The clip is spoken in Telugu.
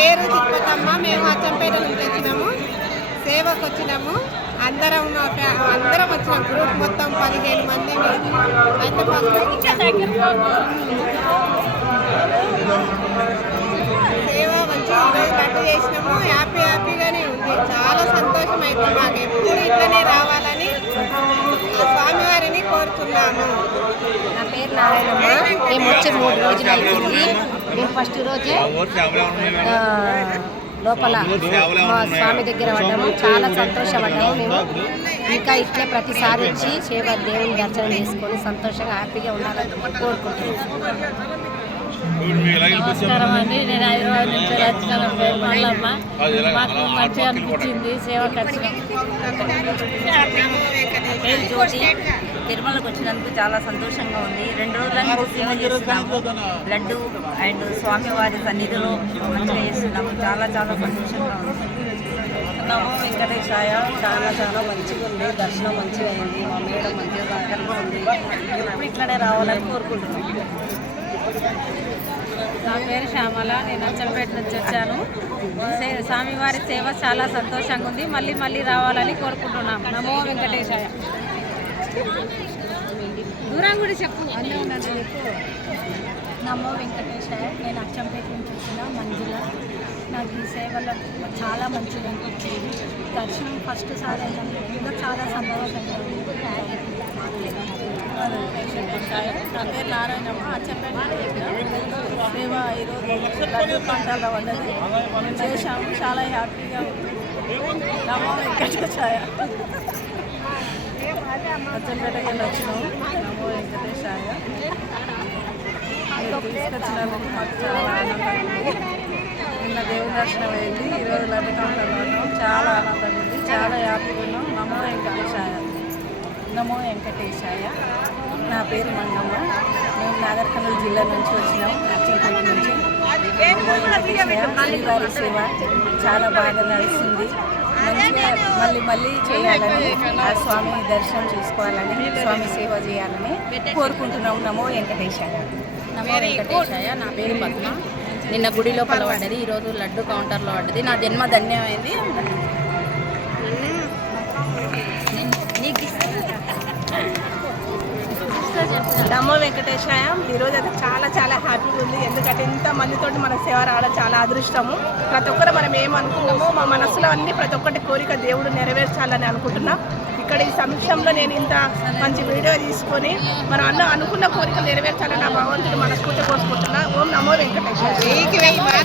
పేరు తిప్పతమ్మ మేము అచ్చంపేట నుంచి వచ్చినాము సేవకు వచ్చినాము. అందరం ఒక అందరం వచ్చినాం. గ్రూప్ మొత్తం పదిహేను మంది అయితే సేవ మంచిగా ఈరోజు చేసినాము. హ్యాపీ హ్యాపీగానే ఉంది. చాలా సంతోషం అవుతుంది మాకు. ఎప్పుడు ఇట్లనే రావాలి. నా పేరు నారాయణమ్మ. మేము వచ్చి మూడు రోజులు అయిపోయింది. మేము ఫస్ట్ రోజే లోపల మా స్వామి దగ్గర పడ్డాము. చాలా సంతోషపడ్డాము మేము. ఇంకా ఇట్లే ప్రతిసారి వచ్చి సేవ దేవుని దర్శనం చేసుకొని సంతోషంగా హ్యాపీగా ఉండాలని కోరుకుంటున్నాను నమస్కారం అండి. నేను హైదరాబాద్ నుంచి వచ్చిన పేరు మల్లమ్మ మాకు మంచిగా అనిపించింది సేవకు వచ్చిన పేరు జ్యోతి తిరుమలకు వచ్చినందుకు చాలా సంతోషంగా ఉంది. రెండు రోజుల సేవ చేస్తున్నాము. లడ్డు అండ్ స్వామివారి సన్నిధిలో మంచిగా చేస్తున్నాము. చాలా చాలా సంతోషంగా ఉంది. నమో వెంకటేశాయ చాలా చాలా మంచిగా ఉంది. దర్శనం మంచిగా అయింది. మా మేడం మంచిగా ఉంది. ఎప్పుడు ఇట్లనే రావాలని కోరుకుంటున్నాం. నా పేరు శ్యామల. నేను అచ్చంపేట నుంచి వచ్చాను. సే- స్వామివారి సేవ చాలా సంతోషంగా ఉంది. మళ్ళీ మళ్ళీ రావాలని కోరుకుంటున్నాం. నమో వెంకటేశాయ. దూరం కూడా చెప్పు అన్నీ ఉన్నది నమో నేను అచ్చంపేట నుంచి వచ్చిన మంజుల. నాకు ఈ సేవలో చాలా మంచిగా అనిపించింది దర్శనం ఫస్ట్ సారి ఇంకా చాలా సంతోషంగా నా పేరు నారాయణమ్మ. అచ్చంపేట సేవ ఈరోజు లడ్డు పంటల చేశాము. చాలా హ్యాపీగా ఉంది. నమో వెంకటేశాయ. అచ్చంపేటకి వెళ్ళి వచ్చినాము నమో వెంకటేశాయ. తీసుకొచ్చినందుకు మాకు చాలా ఆనందంగా ఉంది నిన్న దేవుని దర్శనం అయింది. ఈరోజు లడ్డు చాలా ఆనందంగా ఉంది. చాలా హ్యాపీగా ఉన్నాం. నమో వెంకటేశాయ. నమో వెంకటేశాయ. నా పేరు మంగమ్మ. మేము నాగర్ కర్నూలు జిల్లా నుంచి వచ్చినాం. అచ్చంపేట నుంచి. నమో వెంకటేశాయ. శ్రీవారి సేవ చాలా బాగా నడుస్తుంది. మంచిగా మళ్ళీ మళ్ళీ చేయాలని ఆ స్వామి దర్శనం చేసుకోవాలని స్వామి సేవ చేయాలని కోరుకుంటున్నాం. నమో వెంకటేశాయ. నమో వెంకటేశాయ నా పేరు పద్మ. నిన్న గుడి లోపల పడ్డది ఈరోజు లడ్డు కౌంటర్లో పడ్డది నా జన్మ ధన్యమైంది నమో వెంకటేశాయ. ఈరోజు అయితే చాలా చాలా హ్యాపీగా ఉంది. ఎందుకంటే ఇంత మందితోటి మన సేవ రావడం చాలా అదృష్టము. ప్రతి ఒక్కరు మనం ఏమనుకున్నామో మా మనసులో అన్ని ప్రతి ఒక్కటి కోరిక దేవుడు నెరవేర్చాలని అనుకుంటున్నాం. ఇక్కడ ఈ సమక్షంలో నేను ఇంత మంచి వీడియో తీసుకొని మనం అన్న అనుకున్న కోరిక నెరవేర్చాలని నా భగవంతుడు మనస్ఫూర్తి కోరుకుంటున్నా. ఓం నమో వెంకటేశ్వర